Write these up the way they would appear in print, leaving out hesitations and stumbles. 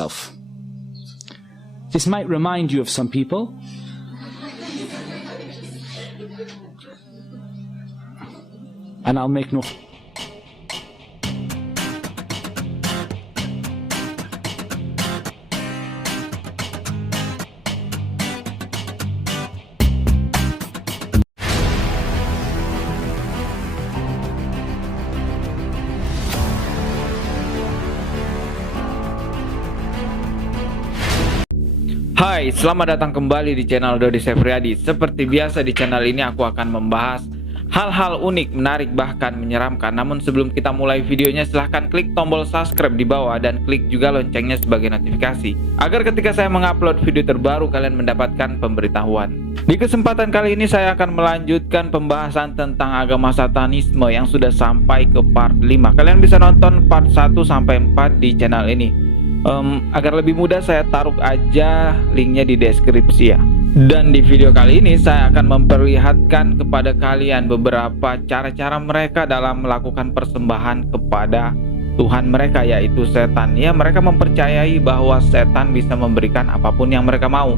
self. This might remind you of some people. And I'll make no... Hai, selamat datang kembali di channel Dodi Sefriadi. Seperti biasa di channel ini aku akan membahas hal-hal unik, menarik, bahkan menyeramkan. Namun sebelum kita mulai videonya, silahkan klik tombol subscribe di bawah dan klik juga loncengnya sebagai notifikasi, agar ketika saya mengupload video terbaru kalian mendapatkan pemberitahuan. Di kesempatan kali ini saya akan melanjutkan pembahasan tentang agama satanisme yang sudah sampai ke part 5. Kalian bisa nonton part 1 sampai 4 di channel ini. Agar lebih mudah saya taruh aja linknya di deskripsi ya. Dan di video kali ini saya akan memperlihatkan kepada kalian beberapa cara-cara mereka dalam melakukan persembahan kepada Tuhan mereka, yaitu setan. Ya, mereka mempercayai bahwa setan bisa memberikan apapun yang mereka mau.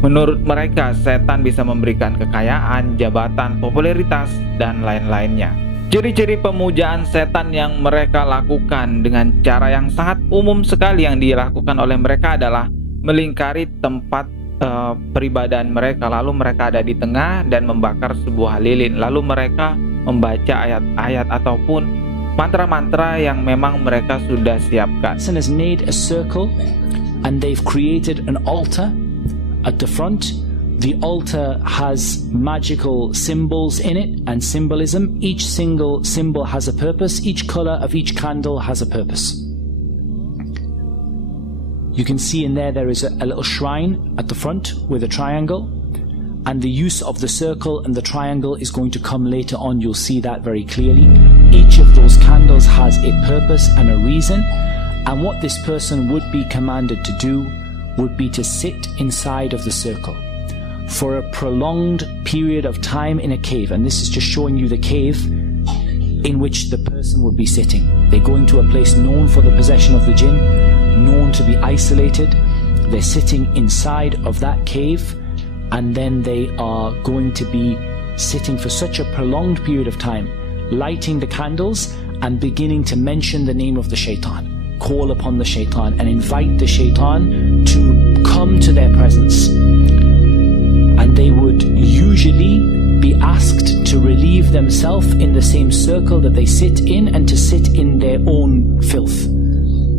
Menurut mereka, setan bisa memberikan kekayaan, jabatan, popularitas, dan lain-lainnya. Ciri-ciri pemujaan setan yang mereka lakukan dengan cara yang sangat umum sekali yang dilakukan oleh mereka adalah melingkari tempat peribadahan mereka, lalu mereka ada di tengah dan membakar sebuah lilin, lalu mereka membaca ayat-ayat ataupun mantra-mantra yang memang mereka sudah siapkan. Person has made a circle and they've created an altar at the front. The altar has magical symbols in it and symbolism. Each single symbol has a purpose. Each color of each candle has a purpose. You can see in there is a little shrine at the front with a triangle, and the use of the circle and the triangle is going to come later on. You'll see that very clearly. Each of those candles has a purpose and a reason, and what this person would be commanded to do would be to sit inside of the circle for a prolonged period of time in a cave. And this is just showing you the cave in which the person would be sitting. They go into a place known for the possession of the jinn, known to be isolated. They're sitting inside of that cave, and then they are going to be sitting for such a prolonged period of time, lighting the candles and beginning to mention the name of the shaitan, call upon the shaitan and invite the shaitan to come to their presence. And they would usually be asked to relieve themselves in the same circle that they sit in and to sit in their own filth.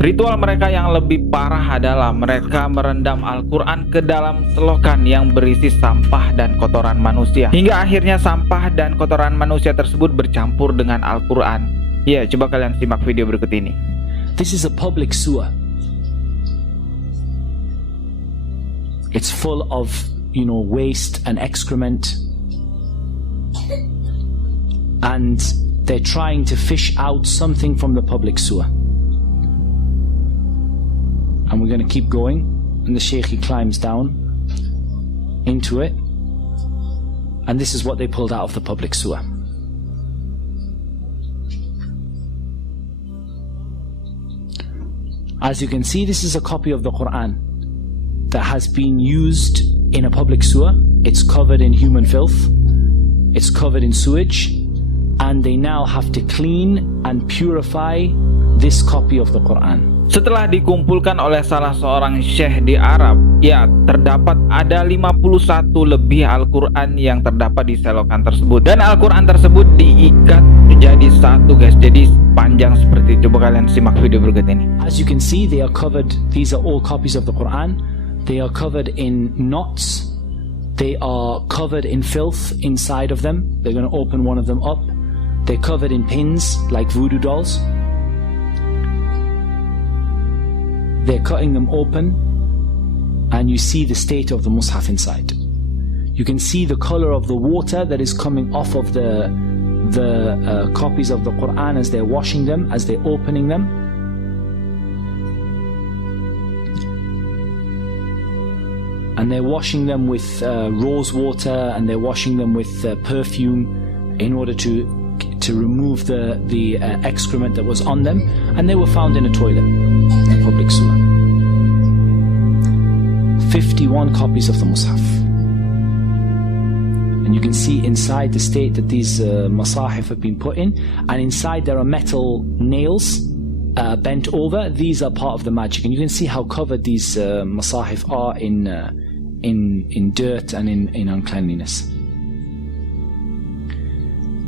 Ritual mereka yang lebih parah adalah mereka merendam Al-Quran ke dalam selokan yang berisi sampah dan kotoran manusia, hingga akhirnya sampah dan kotoran manusia tersebut bercampur dengan Al-Quran. Ya, coba kalian simak video berikut ini. This is a public sewer. It's full of waste and excrement, and they're trying to fish out something from the public sewer. And we're going to keep going, and the sheikh, he climbs down into it, and this is what they pulled out of the public sewer. As you can see, this is a copy of the Quran that has been used in a public sewer. It's covered in human filth, it's covered in sewage, and they now have to clean and purify this copy of the Quran. Setelah dikumpulkan oleh salah seorang syekh di Arab, ya, terdapat ada 51 lebih Al-Quran yang terdapat di selokan tersebut. Dan Al-Quran tersebut diikat menjadi satu, guys. Jadi panjang seperti itu. Coba kalian simak video berikut ini. As you can see, they are covered, these are all copies of the Quran. They are covered in knots. They are covered in filth inside of them. They're going to open one of them up. They're covered in pins like voodoo dolls. They're cutting them open, and you see the state of the mushaf inside. You can see the color of the water that is coming off of the copies of the Quran as they're washing them, as they're opening them. And they're washing them with rose water, and they're washing them with perfume in order to remove the excrement that was on them. And they were found in a toilet, in a public sewer. 51 copies of the Mus'haf. And you can see inside the state that these masahif have been put in, and inside there are metal nails bent over. These are part of the magic, and you can see how covered these masahif are in dirt and in uncleanliness.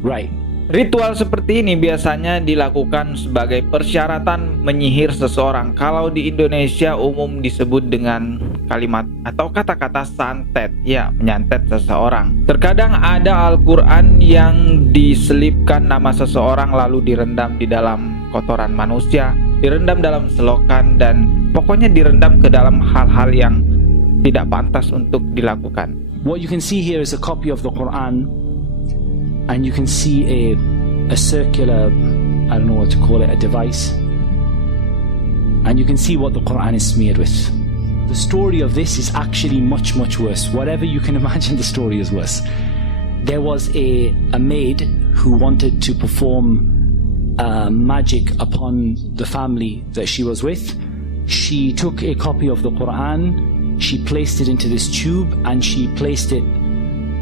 Right. Ritual seperti ini biasanya dilakukan sebagai persyaratan menyihir seseorang. Kalau di Indonesia umum disebut dengan kalimat atau kata-kata santet, ya, menyantet seseorang. Terkadang ada Al-Quran yang diselipkan nama seseorang lalu direndam di dalam kotoran manusia, direndam dalam selokan, dan pokoknya direndam ke dalam hal-hal yang tidak pantas untuk dilakukan. What you can see here is a copy of the Quran, and you can see a circular, I don't know what to call it, a device, and you can see what the Quran is smeared with. The story of this is actually much worse. Whatever you can imagine, the story is worse. There was a maid who wanted to perform magic upon the family that she was with. She took a copy of the Quran, she placed it into this tube, and she placed it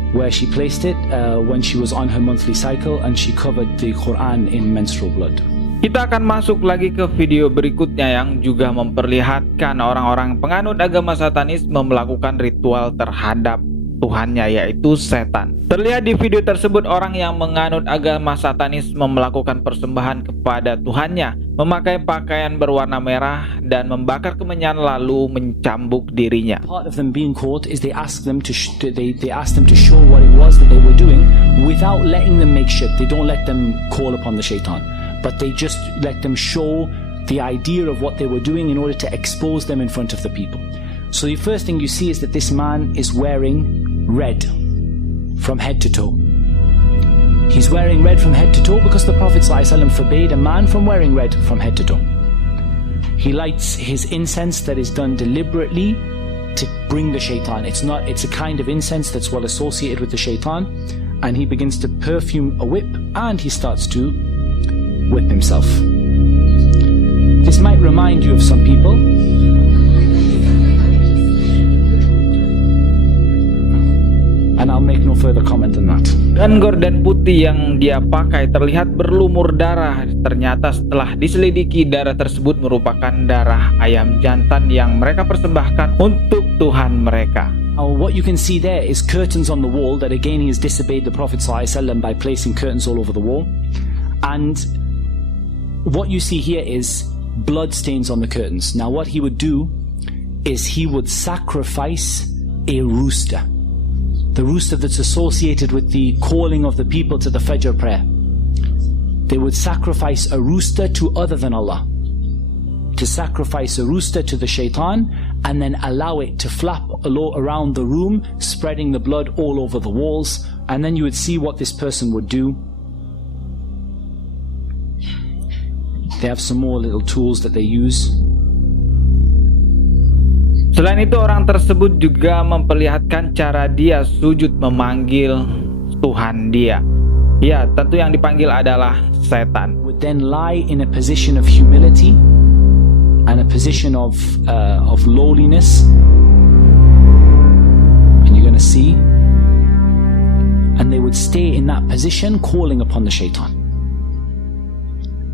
where she placed it when she was on her monthly cycle, and she covered the Quran in menstrual blood. Kita akan masuk lagi ke video berikutnya yang juga memperlihatkan orang-orang penganut agama Satanisme melakukan ritual terhadap Tuhannya, yaitu setan. Terlihat di video tersebut orang yang menganut agama Satanisme melakukan persembahan kepada Tuhannya, memakai pakaian berwarna merah dan membakar kemenyan lalu mencambuk dirinya. Part of them being caught is they ask them to show what it was that they were doing without letting them make shirk. They don't let them call upon the Shaitan, but they just let them show the idea of what they were doing in order to expose them in front of the people. So the first thing you see is that this man is wearing red from head to toe. He's wearing red from head to toe because the Prophet ﷺ forbade a man from wearing red from head to toe. He lights his incense that is done deliberately to bring the shaitan. It's a kind of incense that's well associated with the shaitan, and he begins to perfume a whip and he starts to whip himself. This might remind you of some people. And I'll make no further comment on that. Dan gorden putih yang dia pakai terlihat berlumur darah. Ternyata setelah diselidiki, darah tersebut merupakan darah ayam jantan yang mereka persembahkan untuk Tuhan mereka. Now, what you can see there is curtains on the wall that again he has disobeyed the Prophet ﷺ by placing curtains all over the wall. And what you see here is blood stains on the curtains. Now what he would do is he would sacrifice a rooster. The rooster that's associated with the calling of the people to the Fajr prayer. They would sacrifice a rooster to other than Allah. To sacrifice a rooster to the shaitan, and then allow it to flap around the room, spreading the blood all over the walls. And then you would see what this person would do. They have some more little tools that they use. Selain itu, orang tersebut juga memperlihatkan cara dia sujud memanggil Tuhan dia. Ya, tentu yang dipanggil adalah setan. Would then lie in a position of humility and a position of lowliness, and you're going to see, and they would stay in that position calling upon the shaitan.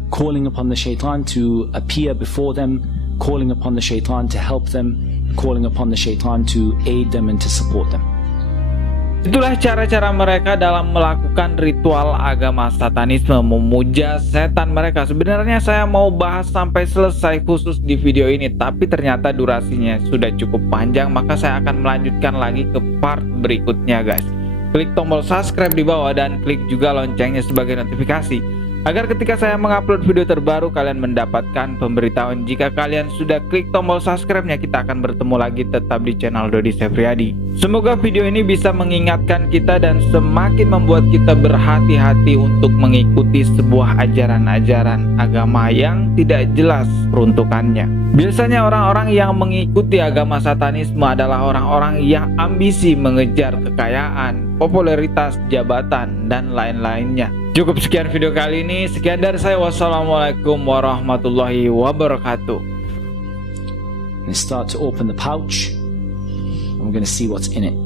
Calling upon the shaitan to appear before them, calling upon the shaitan to help them, calling upon the shaitan to aid them and to support them. Itulah cara-cara mereka dalam melakukan ritual agama Satanisme, memuja setan mereka. Sebenarnya saya mau bahas sampai selesai khusus di video ini, tapi ternyata durasinya sudah cukup panjang, maka saya akan melanjutkan lagi ke part berikutnya, guys. Klik tombol subscribe di bawah dan klik juga loncengnya sebagai notifikasi, agar ketika saya mengupload video terbaru kalian mendapatkan pemberitahuan. Jika kalian sudah klik tombol subscribe-nya, kita akan bertemu lagi tetap di channel Dodi Sefriadi. Semoga video ini bisa mengingatkan kita dan semakin membuat kita berhati-hati untuk mengikuti sebuah ajaran-ajaran agama yang tidak jelas peruntukannya. Biasanya orang-orang yang mengikuti agama Satanisme adalah orang-orang yang ambisi mengejar kekayaan, popularitas, jabatan, dan lain-lainnya. Cukup sekian video kali ini. Sekian dari saya. Wassalamualaikum warahmatullahi wabarakatuh. And start to open the pouch. and we're going to see what's in it.